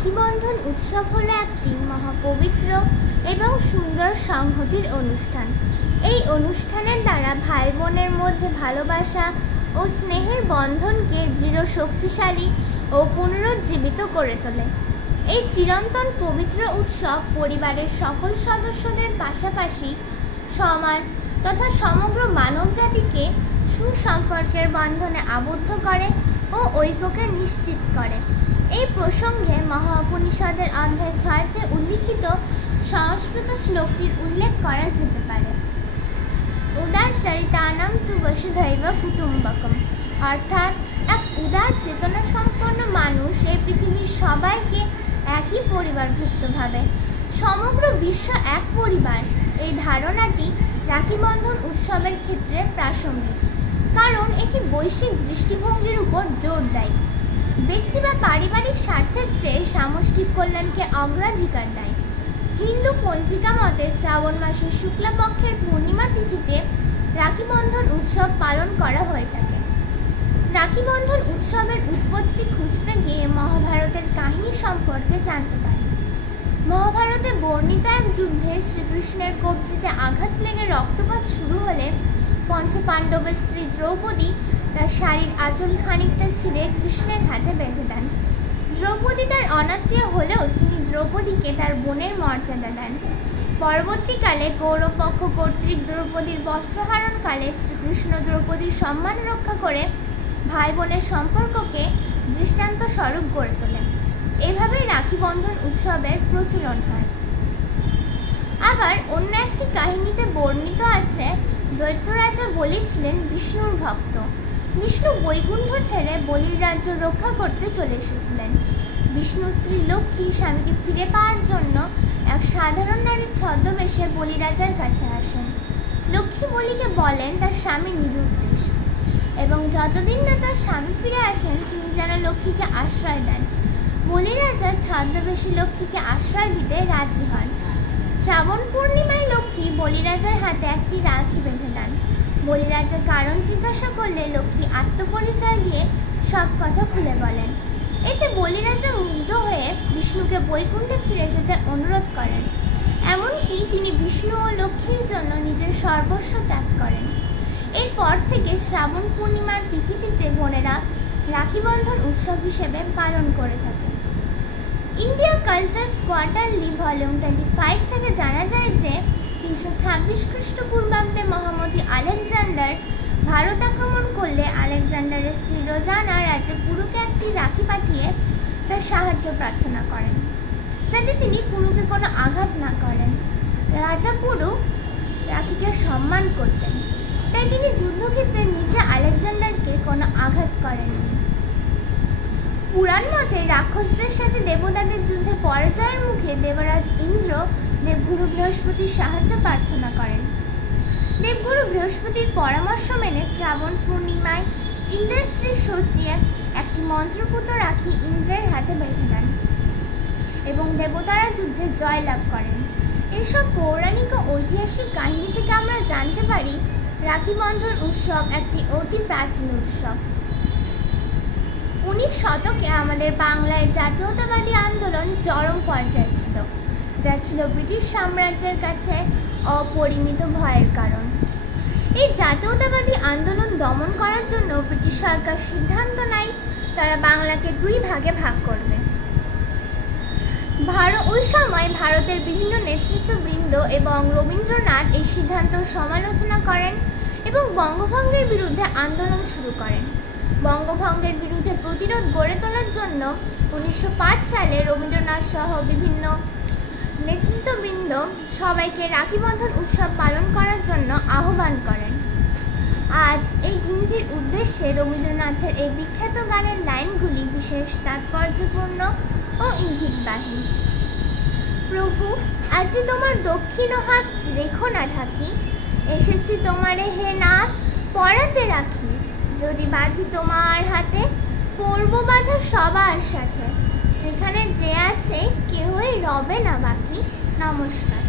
রাখি বন্ধন উৎসব হলো একটি মহাপবিত্র এবং সুন্দর সংহতির অনুষ্ঠান। এই অনুষ্ঠানের দ্বারা ভাই বোনের মধ্যে ভালোবাসা ও স্নেহের বন্ধনকে দৃঢ়, শক্তিশালী ও পুনরুজ্জীবিত করে তোলে। এই চিরন্তন পবিত্র উৎসব পরিবারের সকল সদস্যদের পাশাপাশি সমাজ তথা সমগ্র মানবজাতিকে সুসম্পর্কের বন্ধনে আবদ্ধ করে ও ঐক্যকে নিশ্চিত করে। এই প্রসঙ্গে মহাউপনিষদের অধ্যায় 6-তে উল্লিখিত সংস্কৃত শ্লোকটির উল্লেখ করা যেতে পারে। উদারচরিতানাং তু বসুধৈব কুটুম্বকম, অর্থাৎ এক উদার চেতনা সম্পন্ন মানুষ এই পৃথিবীর সবাইকে একই পরিবারভুক্ত ভাবে। সমগ্র বিশ্ব এক পরিবার, এই ধারণাটি রাখি বন্ধন উৎসবের ক্ষেত্রে প্রাসঙ্গিক, কারণ এটি বৈশ্বিক দৃষ্টিভঙ্গির উপর জোর দেয়। ব্যক্তি বা পারিবারিক স্বার্থের চেয়ে সামষ্টিক কল্যাণকে অগ্রাধিকার দেয়। হিন্দু পঞ্জিকা মতে শ্রাবণ মাসের শুক্লপক্ষের পূর্ণিমা তিথিতে রাখি বন্ধন উৎসব পালন করা হয়ে থাকে। রাখি বন্ধন উৎসবের উৎপত্তি খুঁজতে গিয়ে মহাভারতের কাহিনী সম্পর্কে জানতে পারি। মহাভারতে বর্ণিত এক যুদ্ধে শ্রীকৃষ্ণের কবজিতে আঘাত লেগে রক্তপাত শুরু হলে পঞ্চপাণ্ডবের স্ত্রী দ্রৌপদী তার শাড়ির আঁচল খানিকটা ছিঁড়ে কৃষ্ণের হাতে বেঁধে দেন। দ্রৌপদী তার অনাত্মীয় হলেও তিনি দ্রৌপদীকে তার বোনের মর্যাদা দেন। পরবর্তীকালে কৌরবপক্ষ কর্তৃক দ্রৌপদীর বস্ত্রহরণকালে শ্রীকৃষ্ণ দ্রৌপদীর সম্মান রক্ষা করে ভাই বোনের সম্পর্ককে দৃষ্টান্ত স্বরূপ গড়ে তোলেন। এভাবেই রাখি বন্ধন উৎসবের প্রচলন হয়। আবার অন্য একটি কাহিনীতে বর্ণিত আছে, দৈত্যরাজা বলি ছিলেন বিষ্ণুর ভক্ত। বিষ্ণু বৈকুণ্ঠ ছেড়ে বলির রাজ্য রক্ষা করতে চলে এসেছিলেন। বিষ্ণু স্ত্রী লক্ষ্মী স্বামীকে ফিরে পাওয়ার জন্য এক সাধারণ নারীর ছদ্মবেশে বলিরাজার কাছে আসেন। লক্ষ্মী বলিকে বলেন তার স্বামী নিরুদ্দেশ এবং যতদিন না তার স্বামী ফিরে আসেন তিনি যেন লক্ষ্মীকে আশ্রয় দেন। বলিরাজা ছদ্মবেশী লক্ষ্মীকে আশ্রয় দিতে রাজি হন। শ্রাবণ পূর্ণিমায় লক্ষ্মী বলিরাজার হাতে একটি রাখি বেঁধে দেন। বলিরাজা কারণ জিজ্ঞাসা করলে লক্ষ্মী আত্মপরিচয় দিয়ে সব কথা খুলে বলেন। এতে বলিরাজা মুগ্ধ হয়ে বিষ্ণুকে বৈকুণ্ঠে ফিরে যেতে অনুরোধ করেন। এমনকি তিনি বিষ্ণু ও লক্ষ্মীর জন্য নিজের সর্বস্ব ত্যাগ করেন। এরপর থেকে শ্রাবণ পূর্ণিমার তিথিটিতে বোনেরা রাখি বন্ধন উৎসব হিসেবে পালন করে থাকে। ইন্ডিয়া কালচার্স কোয়ার্টারলি ভলিউম 25 থেকে জানা যায় যে 326 খ্রিস্টপূর্বাব্দে মহামতি আলেকজান্ডার ভারত আক্রমণ করলে আলেকজান্ডারের স্ত্রী রোজানা রাজা পুরুকে একটি রাখি পাঠিয়ে তার সাহায্য প্রার্থনা করেন, যাতে তিনি পুরুকে কোনো আঘাত না করেন। রাজা পুরু রাখিকে সম্মান করতেন, তাই তিনি যুদ্ধক্ষেত্রে নিজে আলেকজান্ডারকে কোনো আঘাত করেননি। পুরাণ মতে রাক্ষসদের সাথে দেবতাদের যুদ্ধে পরাজয়ের মুখে দেবরাজ ইন্দ্র দেবগুরু বৃহস্পতির সাহায্য প্রার্থনা করেন। দেবগুরু বৃহস্পতির পরামর্শ মেনে শ্রাবণ পূর্ণিমায় ইন্দ্রের স্ত্রী শচী একটি মন্ত্রপুত রাখি ইন্দ্রের হাতে বেঁধে দেন এবং দেবতারা যুদ্ধে জয়লাভ করেন। এসব পৌরাণিক ও ঐতিহাসিক কাহিনী থেকে আমরা জানতে পারি রাখি বন্ধন উৎসব একটি অতি প্রাচীন উৎসব। 19 শতকে আমাদের বাংলায় জাতীয়তাবাদী আন্দোলন চরম পর্যায়ে ছিল, যা ছিল ব্রিটিশ সাম্রাজ্যের কাছে অপরিমিত ভয়ের কারণ। এই জাতীয়তাবাদী আন্দোলন দমন করার জন্য ব্রিটিশ সরকার সিদ্ধান্ত নেয় তারা বাংলাকে 2 ভাগে ভাগ করবে। ওই সময় ভারতের বিভিন্ন নেতৃত্ববৃন্দ এবং রবীন্দ্রনাথ এই সিদ্ধান্ত সমালোচনা করেন এবং বঙ্গভঙ্গের বিরুদ্ধে আন্দোলন শুরু করেন। বঙ্গভঙ্গের বিরুদ্ধে প্রতিরোধ গড়ে তোলার জন্য 1905 সালে রবীন্দ্রনাথ সহ বিভিন্ন নেতৃত্ববৃন্দ সবাইকে রাখি বন্ধন উৎসব পালন করার জন্য আহ্বান করেন। আজ এই দিনটির উদ্দেশ্যে রবীন্দ্রনাথের এই বিখ্যাত গানের লাইনগুলি বিশেষ তাৎপর্যপূর্ণ ও ইঙ্গিতবাহী। প্রভু, আজি তোমার দক্ষিণ হাত রেখো না ঢাকি, এসেছি তোমারে হে নাথ পরাতে রাখি, যদি বাঁধি তোমার হাতে পড়ব বাঁধা সবার সাথে, যেখানে যে আছে কেউই রবে না বাকি। নমস্কার।